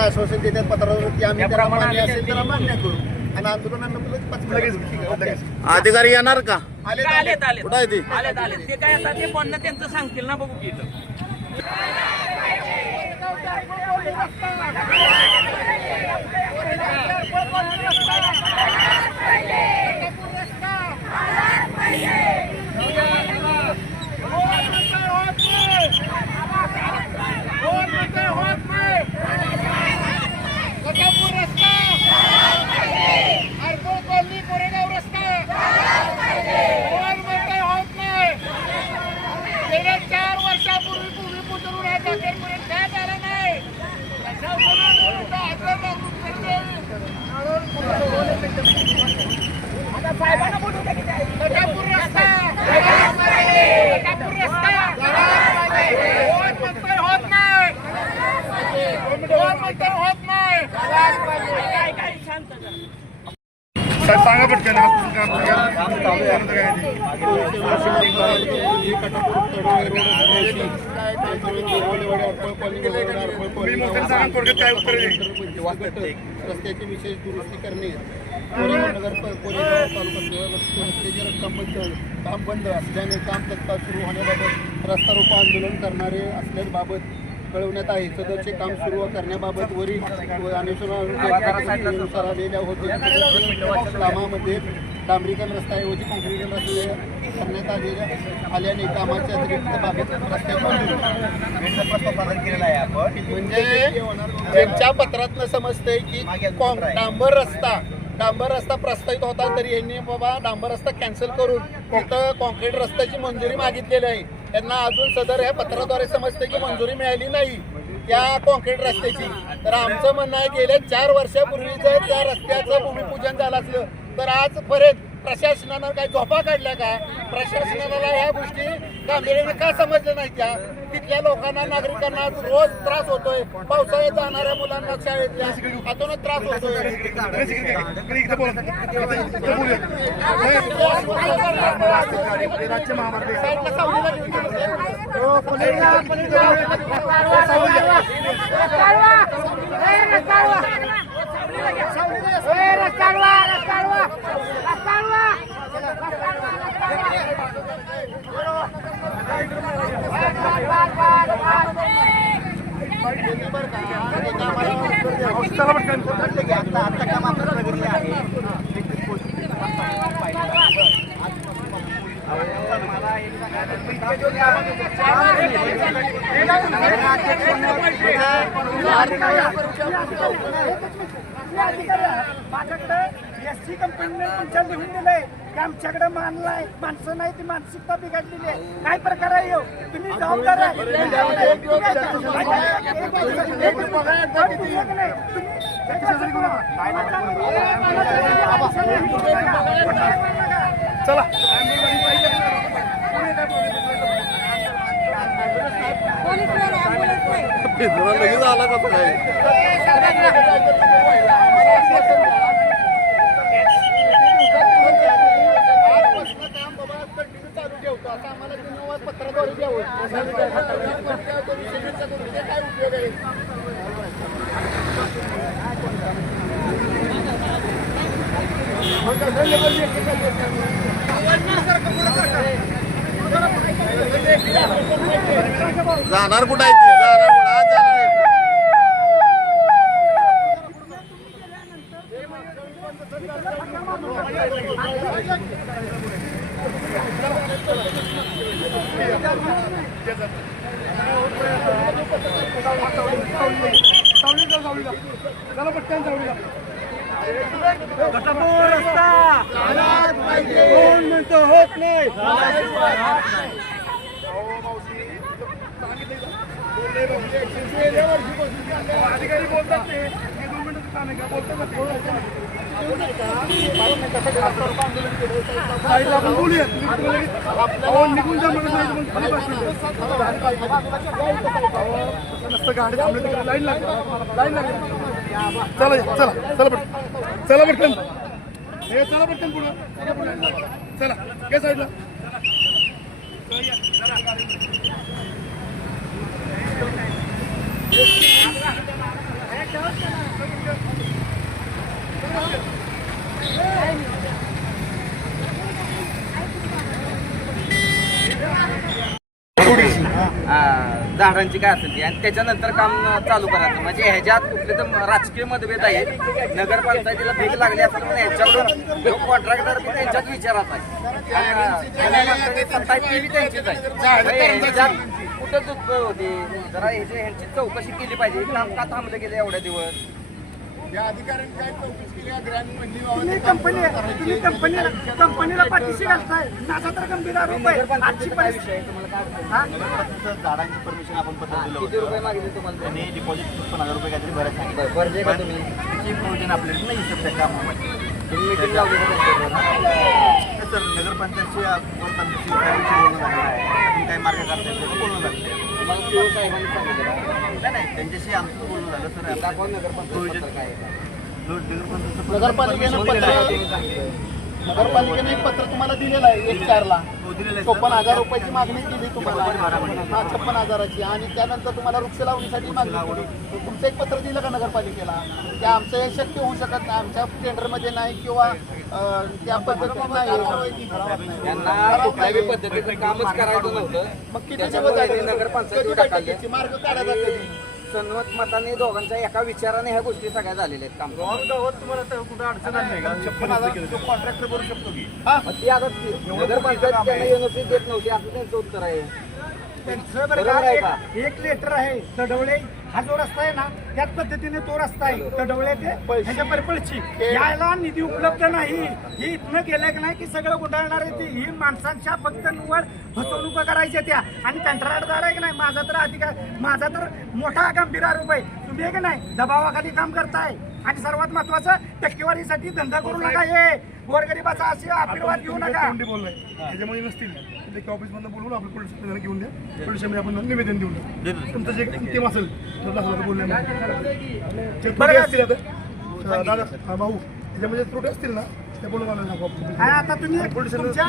काय आश्वासन देतात पत्रावरती आम्ही त्याला मान्य असेल तर मान्य करू आणि आंदोलन लगेच अधिकारी येणार का? आले कुठं आहे ते? आले ते काय आता ते बोलणं त्यांचं सांगतील ना, बघू की सांगा पटकन रस्त्याची विशेष दुरुस्ती करणे, नगर कोरेगाव तालुका रस्त्याचे काम बंद असल्याने काम तत्काळ सुरू होण्याबाबत रस्ता रोको आंदोलन करणारे असल्याबाबत कळवण्यात आहे. सदरचे काम सुरू करण्याबाबत वरील अन्वेषणानुसार आलेल्या होते कामामध्ये डांबरीकरण रस्त्याऐवजी काँक्रीकरण रस्ते करण्यात आल्याने कामाच्या अतिरिक्त बाबत रस्त्यात केलेला आहे आपण. म्हणजे त्यांच्या पत्रातनं समजतंय की डांबर रस्ता प्रस्तावित होता तरी यांनी बाबा डांबर रस्ता कॅन्सल करून फक्त कॉन्क्रीट रस्त्याची मंजुरी मागितलेली आहे. त्यांना अजून सदर ह्या पत्राद्वारे समजते की मंजुरी मिळाली नाही त्या कॉन्क्रीट रस्त्याची. तर आमचं म्हणणं आहे गेल्या 4 वर्षापूर्वी जर त्या रस्त्याचं भूमिपूजन झालं असलं तर आजपर्यंत प्रशासनानं काही झोपा काढल्या का? प्रशासनाला ह्या गोष्टी गांभीर्याने का समजल्या नाही? त्या तिथल्या लोकांना नागरिकांना रोज त्रास होतोय. पावसाळ्यात जाणाऱ्या मुलांना शाळेतल्या हातूनच त्रास होतोय. एसटी कंपनीने तुमच्या लिहून दिलंय की आमच्याकडे मानलाय माणसं नाही, ती मानसिकता बिघडलेली आहे. काय प्रकार आहे हो? तुम्ही जबाबदार आहे. चला लगेच आला का काय? पत्राद्वारे द्यावं काय उपयोग आहे? जाणार कुठं आहे ती? जाणार कुठं? आज जाणार आहे. चला पटकन जाऊया. कोण म्हणतो होत नाही? अधिकारी बोलतात ते 2 मिनिटं काम आहे का बोलतात. आपण बोलूया निघून जा म्हणून गाडी थांबली लाईन लागली. चला चला चला पटकन चला पटकन हे चला पटकन पुढं चला या साईडला. झाडांची काय असेल ती आणि त्याच्यानंतर काम चालू करायचं म्हणजे ह्याच्यात कुठले तर राजकीय मतभेद आहेत. नगरपंचायतीला भीक लागली असेल पण ह्याच्याकडून कॉन्ट्रॅक्टर बी त्यांच्याच विचारात आहे. सत्ता ती बी त्यांचीच आहे. ह्याच्यात कुठं दुःख होते जरा ह्यांची चौकशी केली पाहिजे. काम का थांबलं गेलं एवढ्या दिवस? या अधिकाऱ्यांनी काय चौकशी केली अग्रणी म्हणली तुम्ही कंपनीला पाठीशी घालताय. माझा तर गंभीर आरोप आहे. आजची परिस्थिती हा? झाडांची परमिशन आपण पत्र दिलं किती रुपये मागितले तुम्हाला? त्यांनी डिपॉझिट 50,000 रुपये काहीतरी भरायला सांगितलं. भरले का तुम्ही? त्याची प्रोविजन आपल्याला नाही सर त्या कामामध्ये. तुम्ही मीटिंग लावली का त्यांच्याबरोबर? सर नगरपंचायतची बोलणं झालं आहे. आपण काय मार्ग काढता येईल बोलणं झालं. तुम्हाला PO साहेबांनी सांगितलं का? नाही त्यांच्याशी आमचं बोलणं झालं सर. दाखवा नगरपंचायत पत्र काय आहे. नगरपालिकेनं नगरपालिकेने एक पत्र तुम्हाला दिलेलं आहे 1/4 54,000 रुपयाची मागणी केली तुम्हाला. हा 56,000ची आणि त्यानंतर तुम्हाला वृक्ष लावणीसाठी मागणी केली. तुमचं एक पत्र दिलं का नगरपालिकेला? ते आमचं हे शक्य होऊ शकत नाही. आमच्या टेंडरमध्ये नाही किंवा त्या पद्धतीने नाही. त्यांना कुठल्याही पद्धतीचं कामच करायचं नव्हतं. मग किती त्याच्यामुळे ते नगरपंचायतीवर टाकले. बैठकीची मार्ग काढायचा कधी? सन्मत मताने दोघांच्या एका विचाराने ह्या गोष्टी सगळ्या झालेल्या आहेत. काम तुम्हाला कुठं अडचण नाही का? 56,000 कॉन्ट्रॅक्टर भरू शकतो की मग ती आता नगरपंचायत त्यांना एनओसी देत नव्हती असं त्यांचं उत्तर आहे. त्यांचं बरं बरोबर आहे का? का? एक लेटर आहे तडवळे हा जो रस्ता आहे ना त्याच पद्धतीने तो रस्ता आहे तडवळे ते ह्याच्या परपळची यायला निधी उपलब्ध नाही. ही इथनं गेलं की नाही की सगळं गुंडाळणार आहे. ही माणसांच्या फक्त निवड फसवणुका करायच्या त्या आणि कंत्राटदार आहे की नाही. माझा तर मोठा गंभीर आरोप आहे. तुम्ही आहे की नाही दबावाखाली काम करताय आणि सर्वात महत्वाचं टक्केवारीसाठी धंदा करू नका. हे गोरगरिबाचा असे आशीर्वाद घेऊ नका. त्याच्यामुळे नसतील ऑफिस मधून बोलून आपण पोलीस स्टेशनला घेऊन द्या. पोलीस स्टेशनमध्ये आपण निवेदन देऊन द्या. तुमचं जे अंतिम असेल तर बोलण्यामध्ये असतील आता दादा भाऊ त्याच्यामध्ये त्रुटी असतील ना त्या बोलून आणि आता तुम्ही तुमच्या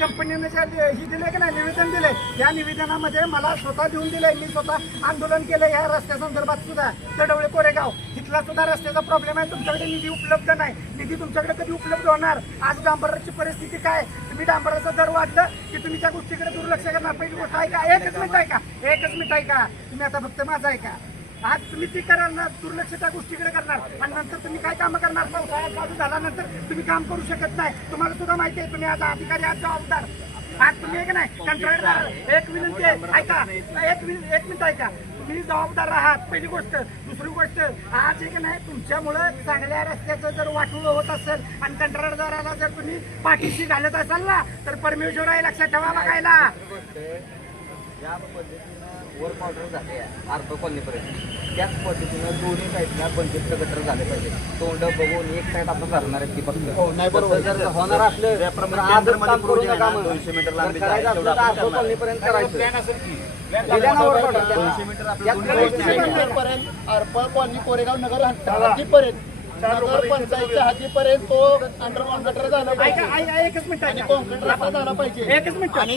कंपनीने जे ही दिले की नाही निवेदन दिले या निवेदनामध्ये मला स्वतः देऊन दिलंय. मी स्वतः आंदोलन केलं या रस्त्या संदर्भात सुद्धा तडवळे कोरेगाव इथला सुद्धा रस्त्याचा प्रॉब्लेम आहे. तुमच्याकडे निधी उपलब्ध नाही. निधी तुमच्याकडे कधी उपलब्ध होणार? आज डांबराची परिस्थिती काय? तुम्ही डांबराचा दर वाढलं की तुम्ही त्या गोष्टीकडे दुर्लक्ष करणार. पहिली गोष्ट आहे का? एकच मिनिट आहे का? तुम्ही आता फक्त माझा आहे का? आज तुम्ही ती करणार दुर्लक्ष त्या गोष्टीकडे करणार आणि नंतर तुम्ही काय कामं करणार? पावसाळ्यात चालू झाल्यानंतर तुम्ही काम करू शकत नाही. तुम्हाला सुद्धा माहिती आहे तुम्ही आज अधिकारी आज जबाबदार. आज तुम्ही एक नाही कंत्राटदार. एक विनंती आहे ऐका. एक मिनिट ऐका. तुम्ही जबाबदार आहात पहिली गोष्ट. दुसरी गोष्ट आज एक नाही तुमच्यामुळं चांगल्या रस्त्याचं जर वाटोळं होत असेल आणि कंत्राटदाराला जर तुम्ही पाठीशी घालत असाल ना तर परमेश्वर आहे लक्षात ठेवा बघायला. ज्या पद्धतीनं वर्क ऑर्डर झाले आर्थ कॉलनीपर्यंत त्याच पद्धतीनं दोन्ही साईडला बंदिस्त गटर झाले पाहिजे. तोंड बघून एक साईड आपण करणार आहे ती फक्त नाही. बरोबर जर होणार असलं तर आजच काम करू नका. मग 200 मीटर लांबी करायचं असलं तर आर्थ कॉलनीपर्यंत करायचं. दिल्या ना वर्क ऑर्डर 200 मीटर आपण पर्यंत अर्पळ कॉलनी कोरेगाव नगर हद्दीपर्यंत नगरपंचायतच्या हद्दीपर्यंत तो अंडरग्राउंड गटर झाला पाहिजे एकच मिनिट आणि ऐका. कॉन्क्रीट रस्ता झाला पाहिजे. एकच मिनिट. आणि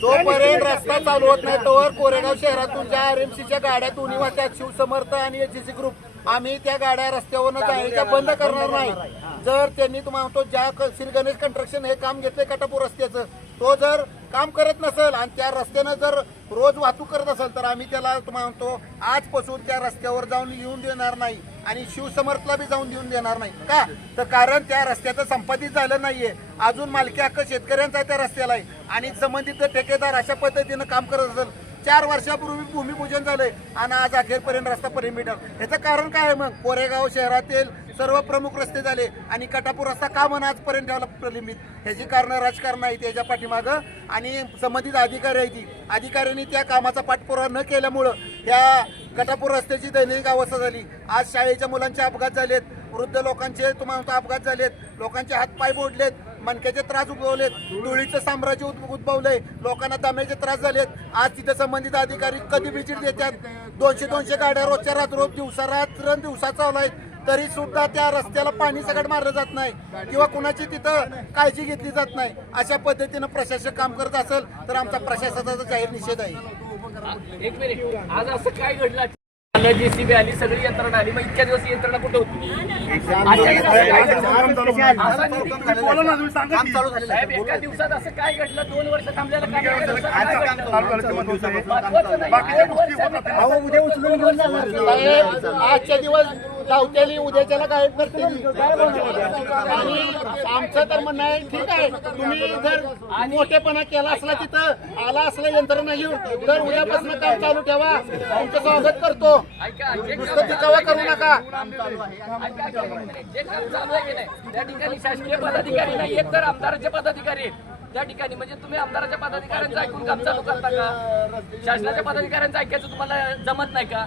जोपर्यंत रस्ता चालू होत नाही तोवर कोरेगाव शहरातून ज्या RMCच्या गाड्या दोन्ही वाहत्यात शिवसमर्थ आणि HGC ग्रुप आम्ही त्या गाड्या रस्त्यावरनं जायच्या बंद करणार नाही. जर त्यांनी तुम्हाला म्हणतो ज्या श्री गणेश कंस्ट्रक्शन हे काम घेतलंय कटापूर रस्त्याचं तो जर काम करत नसेल आणि त्या रस्त्यानं जर रोज वाहतूक करत असेल तर आम्ही त्याला तुम्हाला म्हणतो आजपासून त्या रस्त्यावर जाऊन येऊन देणार नाही आणि शिवसमर्थला बी जाऊन देऊन देणार नाही. का तर कारण त्या रस्त्याचं संपादित झालं नाहीये. अजून मालकी हक्क शेतकऱ्यांचा त्या रस्त्याला आहे आणि संबंधित ठेकेदार अशा पद्धतीनं काम करत असेल. 4 वर्षापूर्वी भूमिपूजन झालंय आणि आज अखेरपर्यंत रस्ता परिमिटर. याचं कारण काय आहे? मग कोरेगाव शहरातील सर्व प्रमुख रस्ते झाले आणि कटापूर रस्ता का म्हणून आजपर्यंत ठेवला प्रलंबित? ह्याची कारणं राजकारण आहे त्याच्या पाठीमागं आणि संबंधित अधिकारी आहे ती अधिकाऱ्यांनी त्या कामाचा पाठपुरावा न केल्यामुळं ह्या कटापूर रस्त्याची दैनिक अवस्था झाली. आज शाळेच्या मुलांचे अपघात झालेत. वृद्ध लोकांचे तुम्हाला अपघात झालेत. लोकांचे हातपाय मोडलेत. मणक्याचे त्रास उद्भवलेत. धुळीचं साम्राज्य उद्भवलंय. लोकांना दम्याचे त्रास झालेत. आज तिथे संबंधित अधिकारी कधी विजिट देतात. 200 गाड्या रोजच्या रोज दिवसा चालू आहेत तरी सुद्धा त्या रस्त्याला पाणी सगळं मारलं जात नाही किंवा कुणाची तिथं काळजी घेतली जात नाही. अशा पद्धतीनं प्रशासक काम करत असेल तर आमचा प्रशासनाचा जाहीर निषेध आहे. एक मिनिट आज असं काय घडलं आलं, JCB आली, सगळी यंत्रणा आली, मग इतक्या दिवस यंत्रणा कुठे होती? बोला ना, तुम्ही सांगा की. साहेब, एका दिवसात असं काय घडलं? 2 वर्ष थांबलेलं काम काय एका झालं? दिवसात आज काय काम घडलं? चालू झालं ते महत्त्वाचं आहे. महत्त्वाचं नाही. बाकीच्या 2 गोष्टी वर्षात होतात. काम उद्या उचलून घेऊन जाणार. साहेब, आजच्या दिवस लावतेली उद्याच्याला गायब करते आणि आमचं तर म्हणणं आहे ठीक आहे, तुम्ही जर मोठेपणा केला असला तिथं आला असला यंत्रणा घेऊन तर उद्यापासून काम चालू ठेवा, आमचं स्वागत करतो. ऐका, जे नुसतं तिकावा करू नका. ऐका, जे काम चालू आहे की नाही त्या ठिकाणी शासकीय पदाधिकारी नाही, एक तर आमदाराचे पदाधिकारी आहेत त्या ठिकाणी. म्हणजे तुम्ही आमदाराच्या पदाधिकाऱ्यांचं ऐकून काम चालू करता का? शासनाच्या पदाधिकाऱ्यांचं ऐकायचं तुम्हाला जमत नाही का?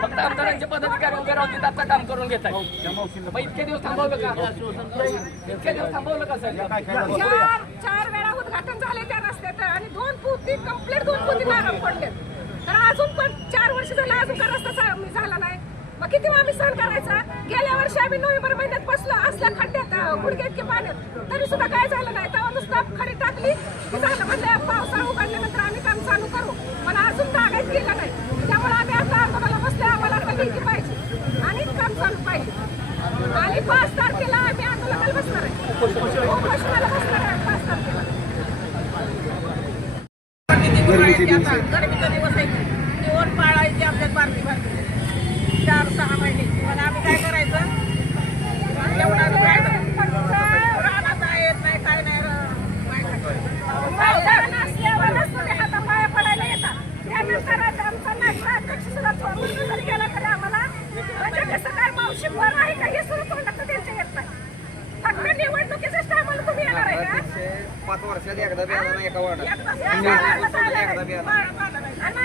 फक्त आमदारांचे पदाधिकारी उभे राहून आता काम करून घेतात. मग इतके दिवस थांबवलं का? इतके दिवस थांबवलं का सर? 4 वेळा उद्घाटन झाले त्या रस्त्यात आणि 2 पोती कंप्लीट 2 पोती नारळ पडले. तर अजून पण 4 वर्ष झालं अजून का रस्ता झाला नाही. मग किती आम्ही सहन करायचा? गेल्या वर्षी आम्ही नोव्हेंबर महिन्यात बसलो असल्या खड्ड्यात गुडघे इतके पाण्यात, तरी सुद्धा काय झालं नाही. तेव्हा नुसतं खडी टाकली की झालं. म्हणजे पावसाळा उघडल्यानंतर आम्ही काम चालू करू, पण अजून तागायत गेलं नाही. त्यामुळे आम्ही आता आंदोलनाला बसले. आम्हाला आता लेखी पाहिजे आणि काम चालू पाहिजे. आणि 5 तारखेला आम्ही आंदोलनाला बसणार आहे, उपोषणाला बसणार आहे 5 तारखेला. गरमीचा दिवस आहे, निवड पाळायची आपल्या पार्टी 4-6 महिने. पण आम्ही काय करायचं? एवढं काय राहणार येत नाही, काय नाही. हातापाया पडायला येतात. त्यानंतर आमचा नगराध्यक्ष सुद्धा जरी गेला तरी आम्हाला म्हणजे कसं काय मावशी बरं आहे का हे सुरू तोंडात त्यांच्या येत नाही. फक्त निवडणुकीच्याच टायमाला तुम्ही येणार आहे का? 5 वर्षात एकदा बी आला नाही एका वार्डात. एकदा बी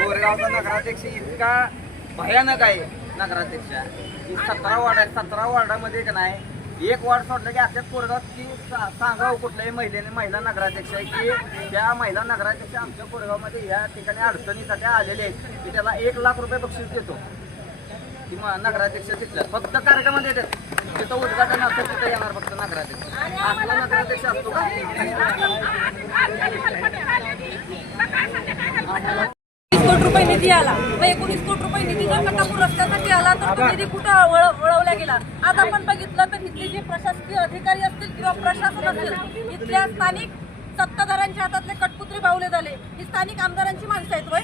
गोरेगावचा नगराध्यक्ष इतका भयानक आहे. नगराध्यक्ष 17 वार्ड आहे. 17 वार्डामध्ये का नाही एक वार्ड सोडलं की अख्या कोरेगावात की सांगावं कुठल्याही महिला नगराध्यक्ष आहे की त्या महिला नगराध्यक्ष आमच्या कोरेगावमध्ये या ठिकाणी अडचणीसाठी आलेले आहेत की त्याला 1 लाख रुपये बक्षीस देतो की नगराध्यक्ष तिथल्या फक्त कार्यक्रमात येतात. तिथं उद्घाटन असतं तिथं येणार फक्त नगराध्यक्ष. आपला नगराध्यक्ष असतो का? 19 कोटी रुपये निधी आला. मग 19 कोटी रुपये निधी जर कटापूर रस्त्यासाठी आला तर तो निधी कुठं वळवला गेला? आज आपण बघितलं तर इथले जे प्रशासकीय अधिकारी असतील किंवा प्रशासन असेल, इथल्या स्थानिक सत्ताधाऱ्यांच्या हातातले कटपुतळे बावले झाले. ही स्थानिक आमदारांची माणसं आहेत. होय,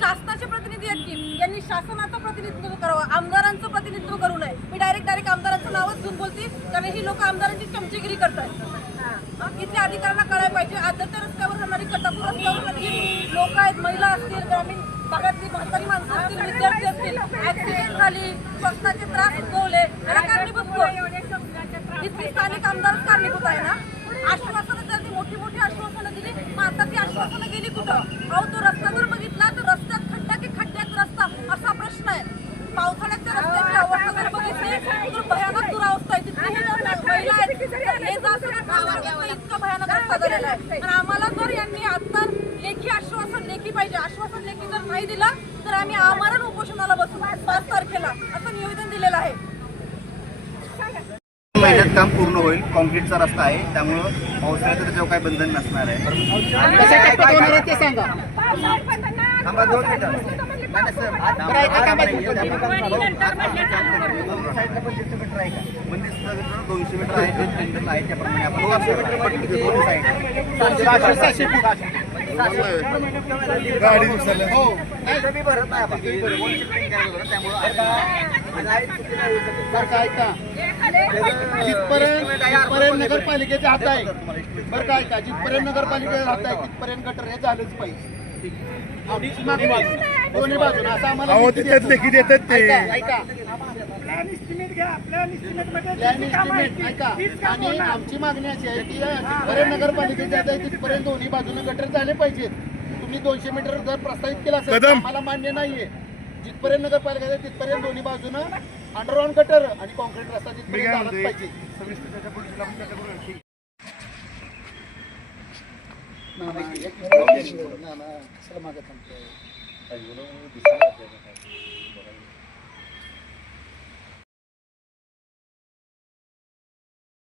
शासनाचे प्रतिनिधी आहेत की यांनी शासनाचं प्रतिनिधित्व करावं, आमदारांचं प्रतिनिधित्व करू नये. मी डायरेक्ट आमदारांचं नावच घेऊन बोलते, कारण ही लोक आमदारांची चमचेगिरी करतात. इथल्या अधिकाऱ्यांना कळायला पाहिजे. आदरच्या रस्त्यावर जाणारी कटापूर रस्त्यावर लोक आहेत, महिला असतील, ग्रामीण भागातली म्हातारी माणसं असतील, विद्यार्थी असतील, ऍक्सिडेंट झाली, श्वसनाचे त्रास उद्भवले, याला कारणीभूत कोण? इथली स्थानिक आमदारच कारणीभूत आहे ना. आश्वासनं त्यांनी मोठी आश्वासनं दिली, मग आता ती आश्वासनं गेली कुठं? अहो, तो रस्ता जर बघितला तर रस्त्यात खड्डा की खड्ड्यात रस्ता असा प्रश्न आहे. पावसाळ्यात त्या रस्त्याची अवस्था जर बघितली तर भयानक दुरावस्था आहे. तिथली महिला आहेत, हे इतका भयानक रस्ता झालेला आहे. पण आम्हाला जर यांनी आता लेखी आश्वासन लेखी पाहिजे, आश्वासन लेखी जर नाही दिला तर आम्ही आमरण उपोषणाला बसू 5 तारखेला असं निवेदन दिलेलं आहे. महिन्यात काम पूर्ण होईल. कॉन्क्रीटचा रस्ता आहे, त्यामुळं पावसाळ्यात त्याच्यावर काही बंधन नसणार आहे. कशा टप्प्यात होणार आहे ते सांगा. थांबा 2 मिनिटं. नाही सर, साईडला 25 मीटर आहे का? मंदिर 200 मीटर आहे, टेंडरला आहे त्याप्रमाणे आपण 200 मीटर पट्टी दोन्ही साईड गाडी दिसली. हो, बी भरत नाही आपण. त्यामुळं ऐका, जिथपर्यंत नगरपालिकेच्या हात आहे बरं का, ऐका, जिथपर्यंत नगरपालिकेच्या हात आहे तिथपर्यंत गटर हे झालंच पाहिजे. आमची मागणी दोन्ही बाजूला असं आम्हाला अहो, तिथेच लेखी देतात ते. ऐका, ऐका, आणि आमची मागणी अशी आहे की जिथपर्यंत नगरपालिकेच्या हात आहे तिथपर्यंत दोन्ही बाजूने गटर झाले पाहिजेत. तुम्ही 200 मीटर जर प्रस्तावित केला असेल तर आम्हाला मान्य नाहीये. जिथपर्यंत नगरपालिका आहे तिथपर्यंत दोन्ही बाजूनं अंडरग्राऊंड गटर आणि कॉन्क्रीट रस्ता तिथपर्यंत झालाच पाहिजे.